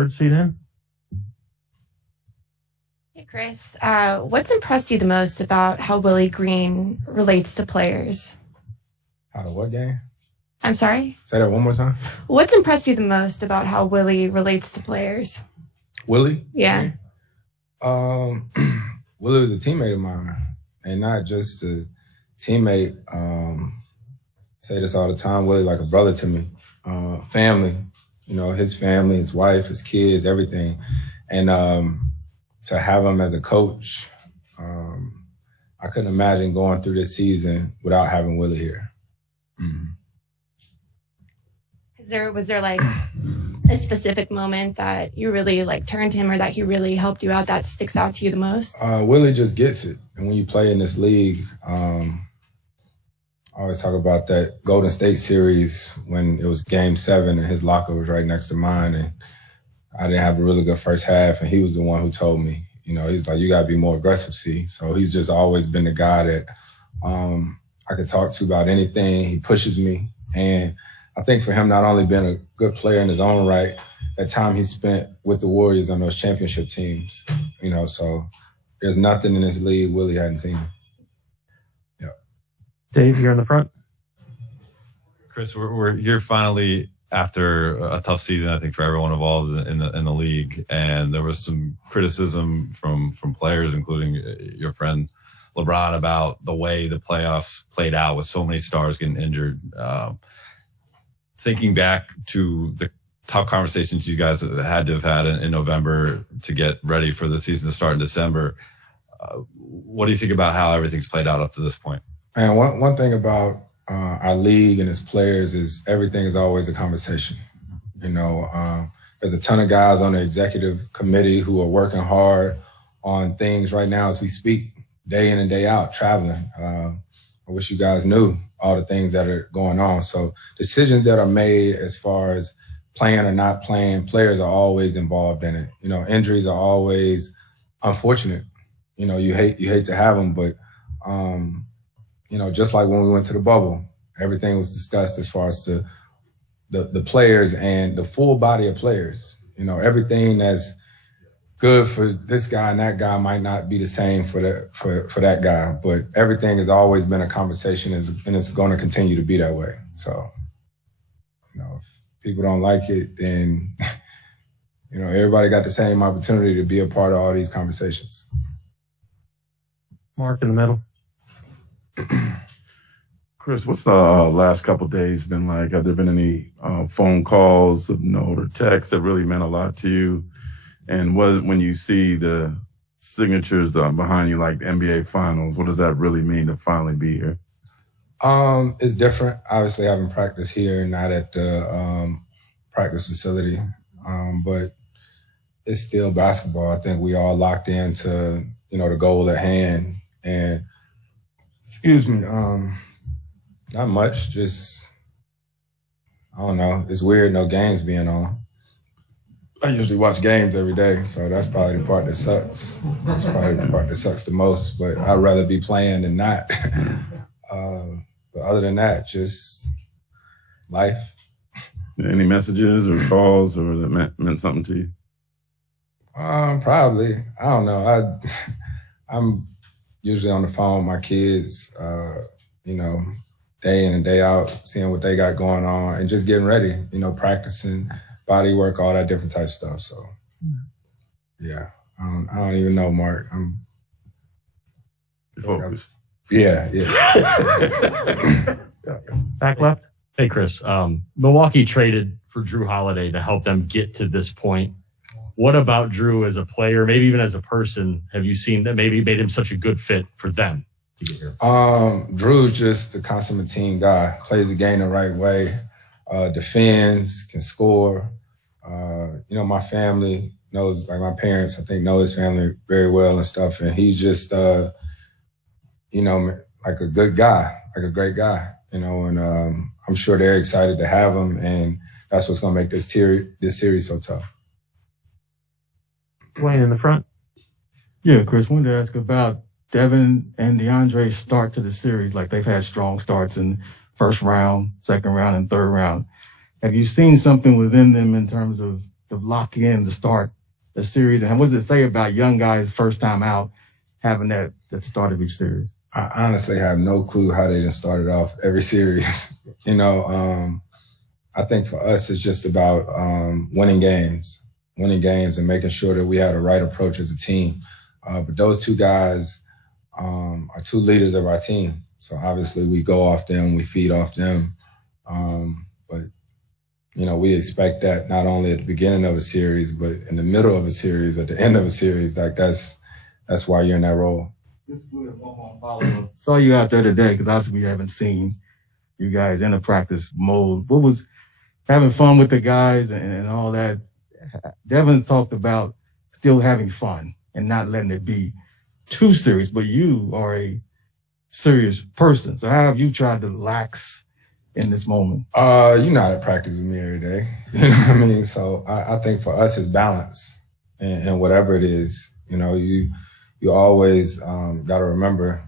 third seat in. Hey, Chris. What's impressed you the most about how Willie Green relates to players? Out of what game? I'm sorry? Say that one more time. What's impressed you the most about how Willie relates to players? Willie? Yeah. Willie was a teammate of mine, and not just a teammate. Say this all the time. Willie like a brother to me. Family, his family, his wife, his kids, everything. And to have him as a coach, I couldn't imagine going through this season without having Willie here. Mm-hmm. Was there like a specific moment that you really like turned to him or that he really helped you out that sticks out to you the most? Willie just gets it. And when you play in this league, I always talk about that Golden State series when it was Game 7 and his locker was right next to mine. And I didn't have a really good first half. And he was the one who told me, he's like, you got to be more aggressive, see? So he's just always been the guy that I could talk to about anything. He pushes me. And I think for him not only being a good player in his own right, that time he spent with the Warriors on those championship teams, so there's nothing in this league Willie hadn't seen. Yeah. Dave, you're in the front. Chris, we're here finally after a tough season, I think, for everyone involved in the league, and there was some criticism from players, including your friend LeBron, about the way the playoffs played out with so many stars getting injured. Thinking back to the tough conversations you guys had to have had in November to get ready for the season to start in December, what do you think about how everything's played out up to this point? And one thing about our league and its players is everything is always a conversation. There's a ton of guys on the executive committee who are working hard on things right now as we speak, day in and day out, traveling. I wish you guys knew all the things that are going on. So decisions that are made as far as playing or not playing, players are always involved in it. Injuries are always unfortunate. You hate to have them, but just like when we went to the bubble, everything was discussed as far as the players and the full body of players. Everything that's good for this guy and that guy might not be the same for that guy, but everything has always been a conversation, and it's going to continue to be that way. So, if people don't like it, then everybody got the same opportunity to be a part of all these conversations. Mark in the middle. Chris, what's the last couple of days been like? Have there been any phone calls, note, or text that really meant a lot to you? And when you see the signatures behind you, like the NBA Finals, what does that really mean to finally be here? It's different. Obviously, I haven't practiced here, not at the practice facility, but it's still basketball. I think we all locked into the goal at hand. And excuse me, not much. Just I don't know. It's weird, no games being on. I usually watch games every day, so that's probably the part that sucks. That's probably the part that sucks the most, but I'd rather be playing than not. But other than that, just life. Any messages or calls or that meant something to you? Probably. I don't know. I'm usually on the phone with my kids, day in and day out, seeing what they got going on and just getting ready, practicing, body work, all that different type of stuff. So, yeah, I don't even know, Mark. Focused. Yeah. Back left. Hey, Chris. Milwaukee traded for Drew Holiday to help them get to this point. What about Drew as a player, maybe even as a person, have you seen that maybe made him such a good fit for them to get here? Drew's just a consummate team guy, plays the game the right way, defends, can score. My family knows, like my parents, I think, know his family very well and stuff. And he's just, like a good guy, like a great guy, and I'm sure they're excited to have him. And that's what's going to make this series so tough. Dwayne in the front. Yeah, Chris, wanted to ask about Devin and DeAndre's start to the series. Like they've had strong starts in first round, second round, and third round. Have you seen something within them in terms of to lock in to start the series? And what does it say about young guys first time out having that at the start of each series? I honestly have no clue how they done started off every series. I think for us, it's just about winning games and making sure that we have the right approach as a team. But those two guys are two leaders of our team. So obviously we go off them, we feed off them. But we expect that not only at the beginning of a series, but in the middle of a series, at the end of a series. Like that's why you're in that role. Saw you out there today, because obviously we haven't seen you guys in a practice mode. What was having fun with the guys and all that? Devin's talked about still having fun and not letting it be too serious, but you are a serious person. So how have you tried to relax in this moment? You're not at practice with me every day. You know what I mean? So I think for us it's balance and whatever it is, you always got to remember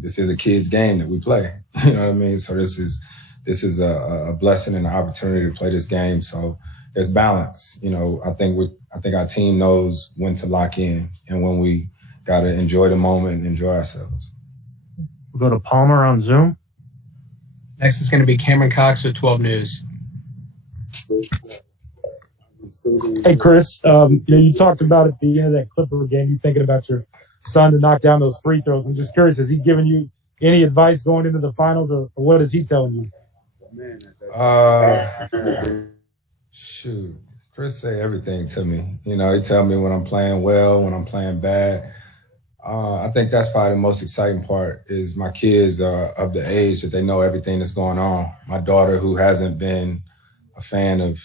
this is a kid's game that we play. You know what I mean? So this is a blessing and an opportunity to play this game. So there's balance. I think our team knows when to lock in and when we got to enjoy the moment and enjoy ourselves. We'll go to Palmer on Zoom. Next is going to be Cameron Cox with 12 News. Hey, Chris, you talked about at the end of that Clipper game, you thinking about your son to knock down those free throws. I'm just curious, has he given you any advice going into the finals, or what is he telling you? Shoot, Chris say everything to me. He tell me when I'm playing well, when I'm playing bad. I think that's probably the most exciting part is my kids are of the age that they know everything that's going on. My daughter, who hasn't been a fan of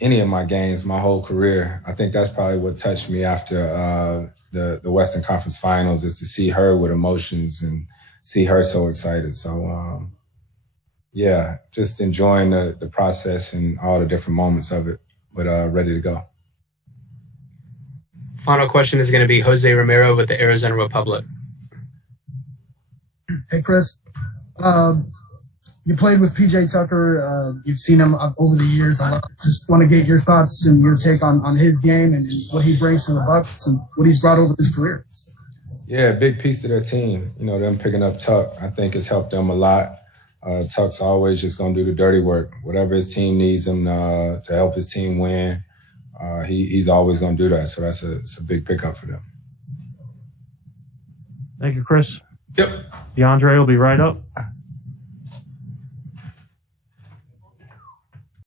any of my games my whole career, I think that's probably what touched me after the Western Conference Finals, is to see her with emotions and see her so excited. So, just enjoying the process and all the different moments of it, but ready to go. Final question is going to be Jose Romero with the Arizona Republic. Hey, Chris. You played with PJ Tucker. You've seen him over the years. I just want to get your thoughts and your take on his game and what he brings to the Bucks and what he's brought over his career. Yeah, a big piece of their team. Them picking up Tuck, I think has helped them a lot. Tuck's always just going to do the dirty work. Whatever his team needs him to help his team win, he's always going to do that. So it's a big pickup for them. Thank you, Chris. Yep. DeAndre will be right up.